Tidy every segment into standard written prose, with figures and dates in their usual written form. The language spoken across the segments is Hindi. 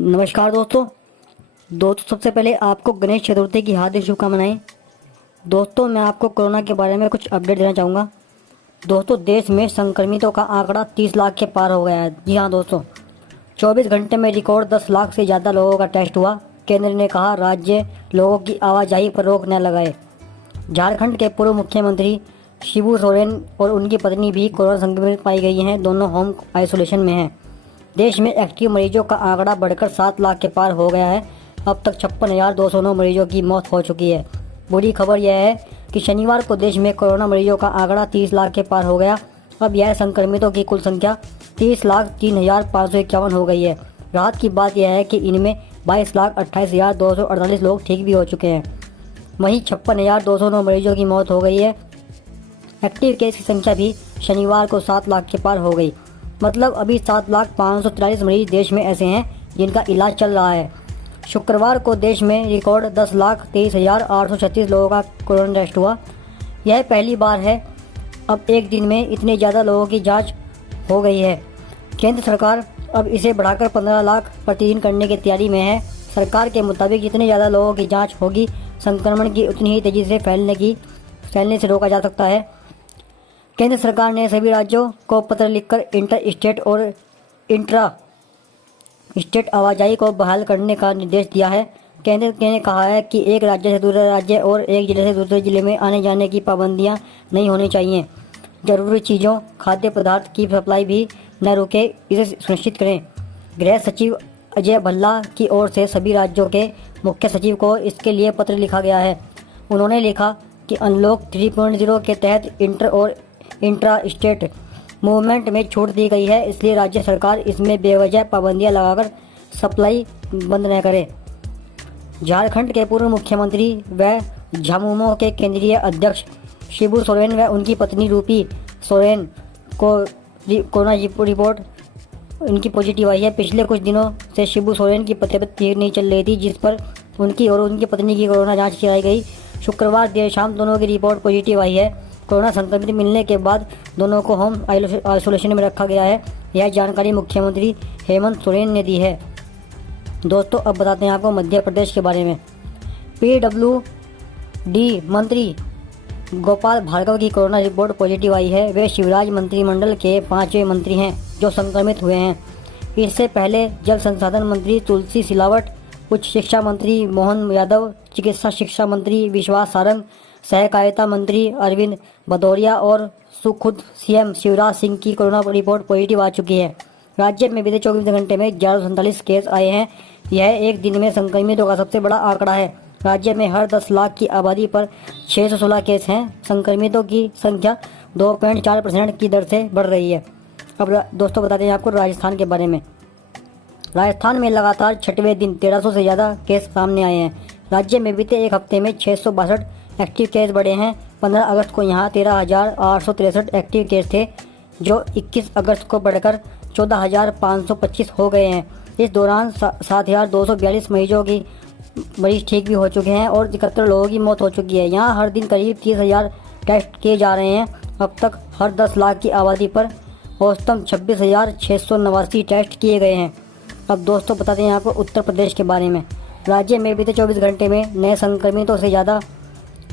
नमस्कार दोस्तों सबसे पहले आपको गणेश चतुर्थी की हार्दिक शुभकामनाएं। दोस्तों मैं आपको कोरोना के बारे में कुछ अपडेट देना चाहूँगा। दोस्तों देश में संक्रमितों का आंकड़ा 30 लाख के पार हो गया है। जी हाँ दोस्तों, 24 घंटे में रिकॉर्ड 10 लाख से ज़्यादा लोगों का टेस्ट हुआ। केंद्र ने कहा राज्य लोगों की आवाजाही पर रोक न लगाए। झारखंड के पूर्व मुख्यमंत्री शिबू सोरेन और उनकी पत्नी भी कोरोना संक्रमित पाई गई हैं। दोनों होम आइसोलेशन में हैं। देश में एक्टिव मरीजों का आंकड़ा बढ़कर 7 लाख के पार हो गया है। अब तक 56,209 मरीजों की मौत हो चुकी है। बुरी खबर यह है कि शनिवार को देश में कोरोना मरीजों का आंकड़ा 30 लाख के पार हो गया। अब यह संक्रमितों की कुल संख्या 30,03,551 हो गई है। राहत की बात यह है कि इनमें 22,28,248 लोग ठीक भी हो चुके हैं। वहीं 56,209 मरीजों की मौत हो गई है। एक्टिव केस की संख्या भी शनिवार को 7 लाख के पार हो गई। मतलब अभी 7,543 मरीज देश में ऐसे हैं जिनका इलाज चल रहा है। शुक्रवार को देश में रिकॉर्ड 10,23,836 लोगों का कोरोना टेस्ट हुआ। यह पहली बार है अब एक दिन में इतने ज़्यादा लोगों की जांच हो गई है। केंद्र सरकार अब इसे बढ़ाकर 15 लाख प्रतिदिन करने की तैयारी में है। सरकार के मुताबिक जितने ज़्यादा लोगों की जाँच होगी, संक्रमण की उतनी ही तेज़ी से फैलने से रोका जा सकता है। केंद्र सरकार ने सभी राज्यों को पत्र लिखकर इंटर स्टेट और इंट्रा स्टेट आवाजाही को बहाल करने का निर्देश दिया है। केंद्र ने कहा है कि एक राज्य से दूसरे राज्य और एक जिले से दूसरे जिले में आने जाने की पाबंदियां नहीं होनी चाहिए। जरूरी चीज़ों, खाद्य पदार्थ की सप्लाई भी न रुके, इसे सुनिश्चित करें। गृह सचिव अजय भल्ला की ओर से सभी राज्यों के मुख्य सचिव को इसके लिए पत्र लिखा गया है। उन्होंने लिखा कि अनलॉक 3.0 के तहत इंटर और इंट्रा स्टेट मूवमेंट में छूट दी गई है, इसलिए राज्य सरकार इसमें बेवजह पाबंदियां लगाकर सप्लाई बंद न करे। झारखंड के पूर्व मुख्यमंत्री व झामुमो के केंद्रीय अध्यक्ष शिबू सोरेन व उनकी पत्नी रूपी सोरेन को कोरोना रिपोर्ट उनकी पॉजिटिव आई है। पिछले कुछ दिनों से शिबू सोरेन की तबीयत ठीक नहीं चल रही थी, जिस पर उनकी और उनकी पत्नी की कोरोना जाँच कराई गई। शुक्रवार देर शाम दोनों की रिपोर्ट पॉजिटिव आई है। कोरोना संक्रमित मिलने के बाद दोनों को होम आइसोलेशन में रखा गया है। यह जानकारी मुख्यमंत्री हेमंत सोरेन ने दी है। दोस्तों अब बताते हैं आपको मध्य प्रदेश के बारे में। PWD मंत्री गोपाल भार्गव की कोरोना रिपोर्ट पॉजिटिव आई है। वे शिवराज मंत्रिमंडल के 5वें मंत्री हैं जो संक्रमित हुए हैं। इससे पहले जल संसाधन मंत्री तुलसी सिलावट, उच्च शिक्षा मंत्री मोहन यादव, चिकित्सा शिक्षा मंत्री विश्वास सारंग, सहकारिता मंत्री अरविंद भदौरिया और खुद CM शिवराज सिंह की कोरोना रिपोर्ट पॉजिटिव आ चुकी है। राज्य में बीते 24 घंटे में 1147 केस आए हैं। यह एक दिन में संक्रमितों का सबसे बड़ा आंकड़ा है। राज्य में हर 10 लाख की आबादी पर 616 केस हैं। संक्रमितों की संख्या 2.4% की दर से बढ़ रही है। अब दोस्तों बताते हैं आपको राजस्थान के बारे में। राजस्थान में लगातार 6वें दिन 1300 से ज़्यादा केस सामने आए हैं। राज्य में बीते एक हफ्ते में 662 एक्टिव केस बढ़े हैं। 15 अगस्त को यहाँ 13,863 एक्टिव केस थे, जो 21 अगस्त को बढ़कर 14,525 हो गए हैं। इस दौरान 7,242 मरीज ठीक भी हो चुके हैं और 71 लोगों की मौत हो चुकी है। यहाँ हर दिन करीब 30,000 टेस्ट किए जा रहे हैं। अब तक हर 10 लाख की आबादी पर औसतन 26,689 टेस्ट किए गए हैं। अब दोस्तों बताते हैं आपको उत्तर प्रदेश के बारे में। राज्य में बीते 24 घंटे में नए संक्रमितों से ज़्यादा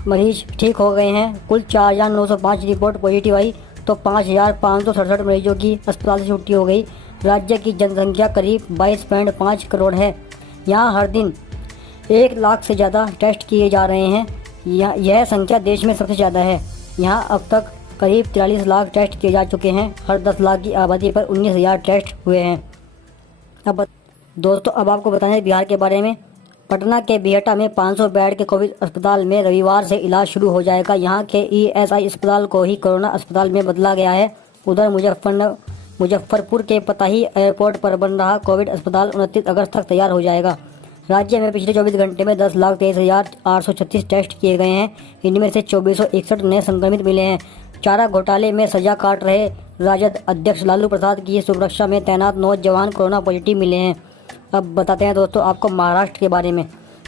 मरीज ठीक हो गए हैं। कुल 4,905 रिपोर्ट पॉजिटिव आई तो 5,567 मरीजों की अस्पताल से छुट्टी हो गई। राज्य की जनसंख्या करीब 22.5 करोड़ है। यहाँ हर दिन 1 लाख से ज़्यादा टेस्ट किए जा रहे हैं। यह संख्या देश में सबसे ज़्यादा है। यहाँ अब तक करीब 43 लाख टेस्ट किए जा चुके हैं। हर 10 लाख की आबादी पर 19,000 टेस्ट हुए हैं। अब दोस्तों अब आपको बताएं बिहार के बारे में। पटना के बिहटा में 500 बेड के कोविड अस्पताल में रविवार से इलाज शुरू हो जाएगा। यहाँ के ESI अस्पताल को ही कोरोना अस्पताल में बदला गया है। उधर मुजफ्फरपुर के पताही एयरपोर्ट पर बन रहा कोविड अस्पताल 29 अगस्त तक तैयार हो जाएगा। राज्य में पिछले 24 घंटे में 10,23,836 टेस्ट किए गए हैं। इनमें से 2461 नए संक्रमित मिले हैं। चारा घोटाले में सजा काट रहे राजद अध्यक्ष लालू प्रसाद की सुरक्षा में तैनात 9 जवान कोरोना पॉजिटिव मिले हैं। अब बताते हैं दोस्तों आपको महाराष्ट्र के बारे में।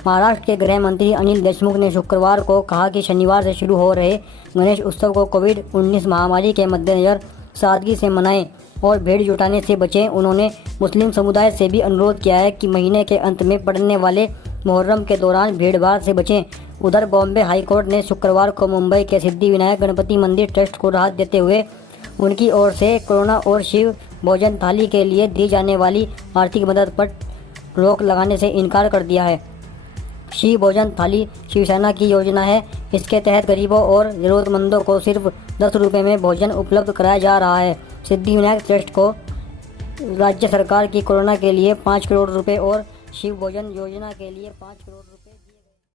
महाराष्ट्र के गृह मंत्री अनिल देशमुख ने शुक्रवार को कहा कि शनिवार से शुरू हो रहे गणेश उत्सव को कोविड-19 महामारी के मद्देनज़र सादगी से मनाएं। और भीड़ जुटाने से बचें। उन्होंने मुस्लिम समुदाय से भी अनुरोध किया है कि महीने के अंत में पड़ने वाले मुहर्रम के दौरान भीड़भाड़ से बचें। उधर बॉम्बे हाईकोर्ट ने शुक्रवार को मुंबई के सिद्धिविनायक गणपति मंदिर ट्रस्ट को राहत देते हुए उनकी ओर से कोरोना और शिव भोजन थाली के लिए दी जाने वाली आर्थिक मदद पर रोक लगाने से इनकार कर दिया है। शिव भोजन थाली शिवसेना की योजना है। इसके तहत गरीबों और ज़रूरतमंदों को सिर्फ 10 रुपये में भोजन उपलब्ध कराया जा रहा है। सिद्धिविनायक ट्रस्ट को राज्य सरकार की कोरोना के लिए 5 करोड़ रुपए और शिव भोजन योजना के लिए 5 करोड़ रुपए